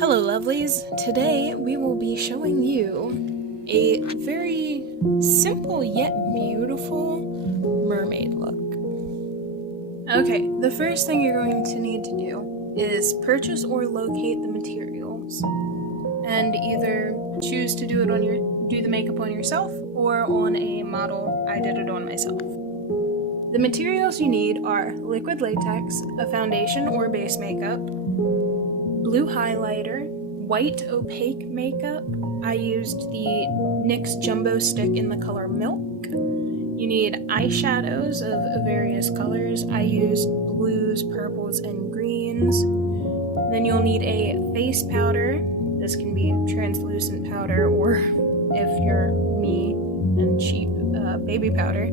Hello lovelies, today we will be showing you a very simple yet beautiful mermaid look. Okay, the first thing you're going to need to do is purchase or locate the materials and either choose to do the makeup on yourself or on a model. I did it on myself. The materials you need are liquid latex, a foundation or base makeup, blue highlighter, white opaque makeup. I used the NYX Jumbo Stick in the color Milk. You need eyeshadows of various colors. I used blues, purples, and greens. Then you'll need a face powder. This can be translucent powder or, if you're me, and cheap, baby powder.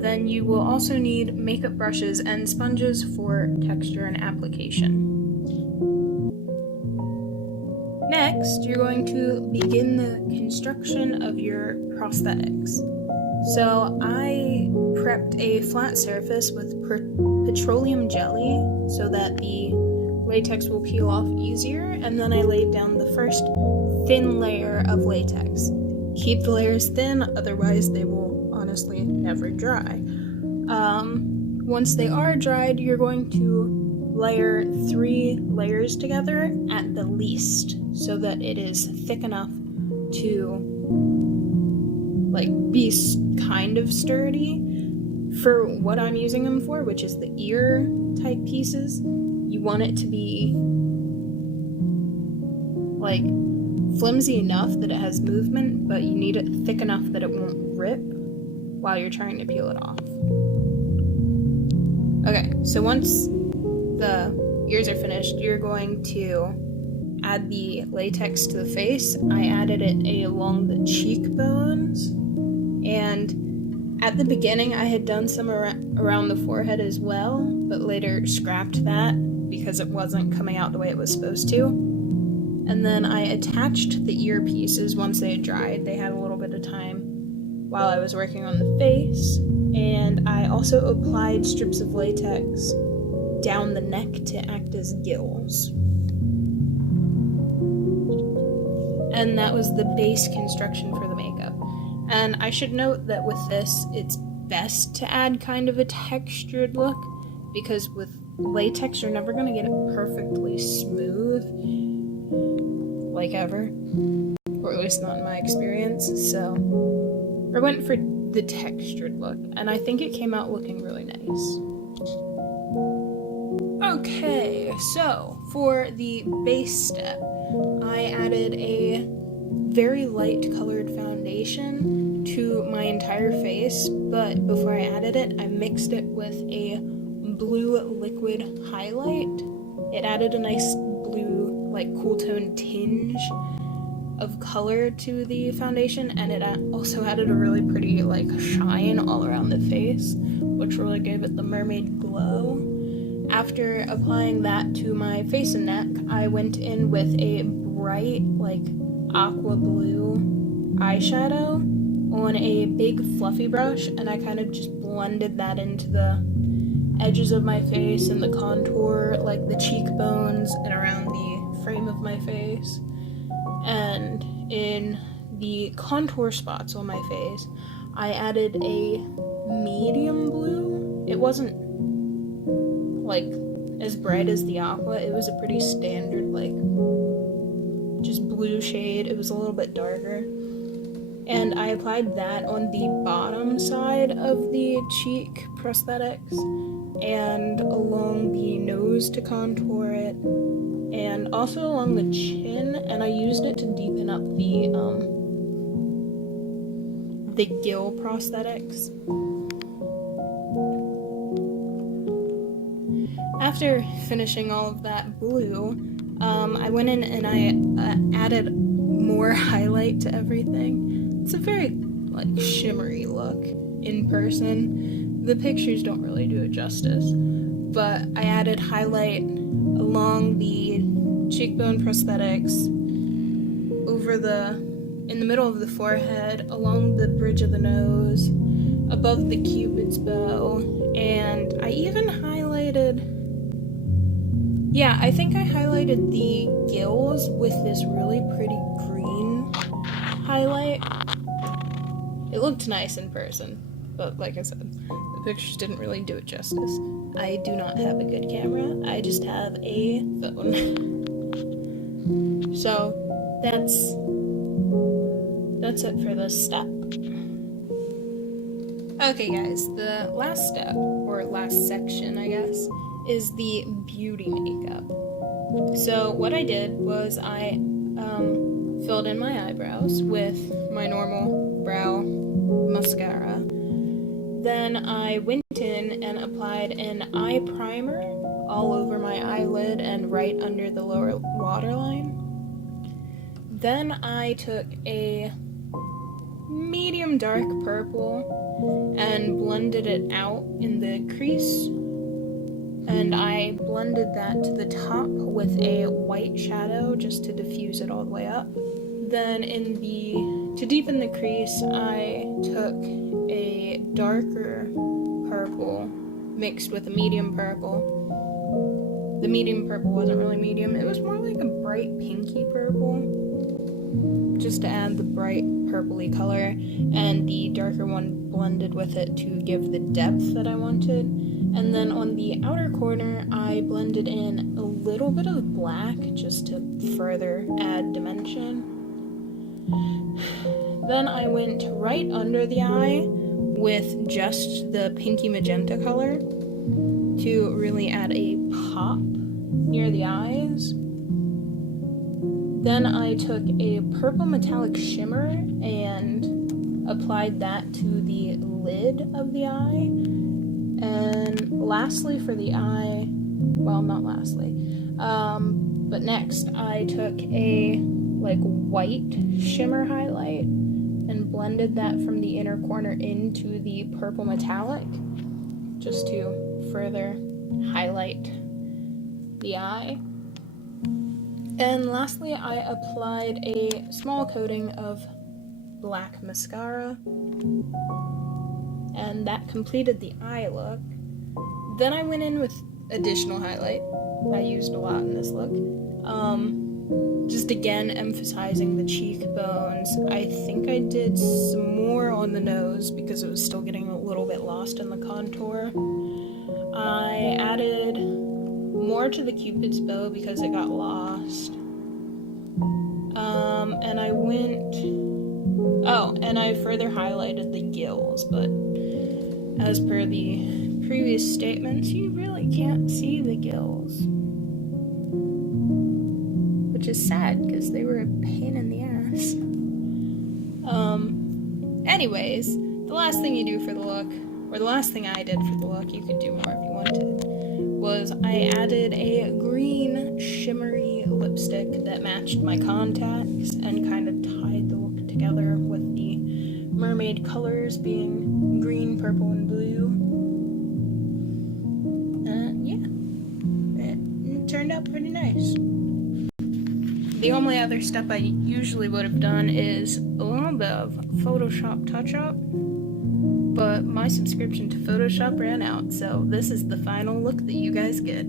Then you will also need makeup brushes and sponges for texture and application. Next, you're going to begin the construction of your prosthetics. So I prepped a flat surface with petroleum jelly so that the latex will peel off easier, and then I laid down the first thin layer of latex. Keep the layers thin, otherwise they will honestly never dry. Once they are dried, you're going to layer 3 layers together at the least so that it is thick enough to be kind of sturdy. For what I'm using them for, which is the ear type pieces, you want it to be flimsy enough that it has movement, but you need it thick enough that it won't rip while you're trying to peel it off. Okay, so once the ears are finished, you're going to add the latex to the face. I added it along the cheekbones, and at the beginning I had done some around the forehead as well, but later scrapped that because it wasn't coming out the way it was supposed to. And then I attached the ear pieces once they had dried. They had a little bit of time while I was working on the face, and I also applied strips of latex down the neck to act as gills. And that was the base construction for the makeup. And I should note that with this, it's best to add kind of a textured look, because with latex, you're never gonna get it perfectly smooth, like ever. Or at least not in my experience, so I went for the textured look, and I think it came out looking really nice. Okay, so for the base step, I added a very light colored foundation to my entire face, but before I added it, I mixed it with a blue liquid highlight. It added a nice blue, cool tone tinge of color to the foundation, and it also added a really pretty, shine all around the face, which really gave it the mermaid glow. After applying that to my face and neck, I went in with a bright, aqua blue eyeshadow on a big fluffy brush, and I kind of just blended that into the edges of my face and the contour, the cheekbones and around the frame of my face. And in the contour spots on my face, I added a medium blue. It wasn't as bright as the aqua. It was a pretty standard just blue shade. It was a little bit darker, and I applied that on the bottom side of the cheek prosthetics and along the nose to contour it, and also along the chin, and I used it to deepen up the gill prosthetics. After finishing all of that blue, I went in and I added more highlight to everything. It's a very shimmery look in person. The pictures don't really do it justice, but I added highlight along the cheekbone prosthetics, in the middle of the forehead, along the bridge of the nose, above the cupid's bow, and I even highlighted Yeah, I think I highlighted the gills with this really pretty green highlight. It looked nice in person, but like I said, the pictures didn't really do it justice. I do not have a good camera, I just have a phone. So, that's it for this step. Okay guys, the last step, or last section I guess, is the beauty makeup. So what I did was I filled in my eyebrows with my normal brow mascara. Then I went in and applied an eye primer all over my eyelid and right under the lower waterline. Then I took a medium dark purple and blended it out in the crease, and I blended that to the top with a white shadow just to diffuse it all the way up. Then to deepen the crease, I took a darker purple mixed with a medium purple. The medium purple wasn't really medium, it was more like a bright pinky purple, just to add the bright purpley color, and the darker one blended with it to give the depth that I wanted. And then on the outer corner, I blended in a little bit of black just to further add dimension. Then I went right under the eye with just the pinky magenta color to really add a pop near the eyes. Then I took a purple metallic shimmer and applied that to the lid of the eye. And lastly for the eye, well, not lastly, but next I took a like white shimmer highlight and blended that from the inner corner into the purple metallic just to further highlight the eye. And lastly, I applied a small coating of black mascara, and that completed the eye look. Then I went in with additional highlight. I used a lot in this look. Just again emphasizing the cheekbones. I think I did some more on the nose because it was still getting a little bit lost in the contour. I added more to the Cupid's bow because it got lost. And I went... Oh, and I further highlighted the gills, but as per the previous statements, you really can't see the gills. Which is sad, because they were a pain in the ass. Anyways, the last thing you do for the look, or the last thing I did for the look, you could do more if you wanted, was I added a green shimmery lipstick that matched my contacts and kind of tied the look together with the mermaid colors being green, purple, and blue. Yeah, it turned out pretty nice. The only other step I usually would have done is a little bit of Photoshop touch-up, but my subscription to Photoshop ran out, so this is the final look that you guys get.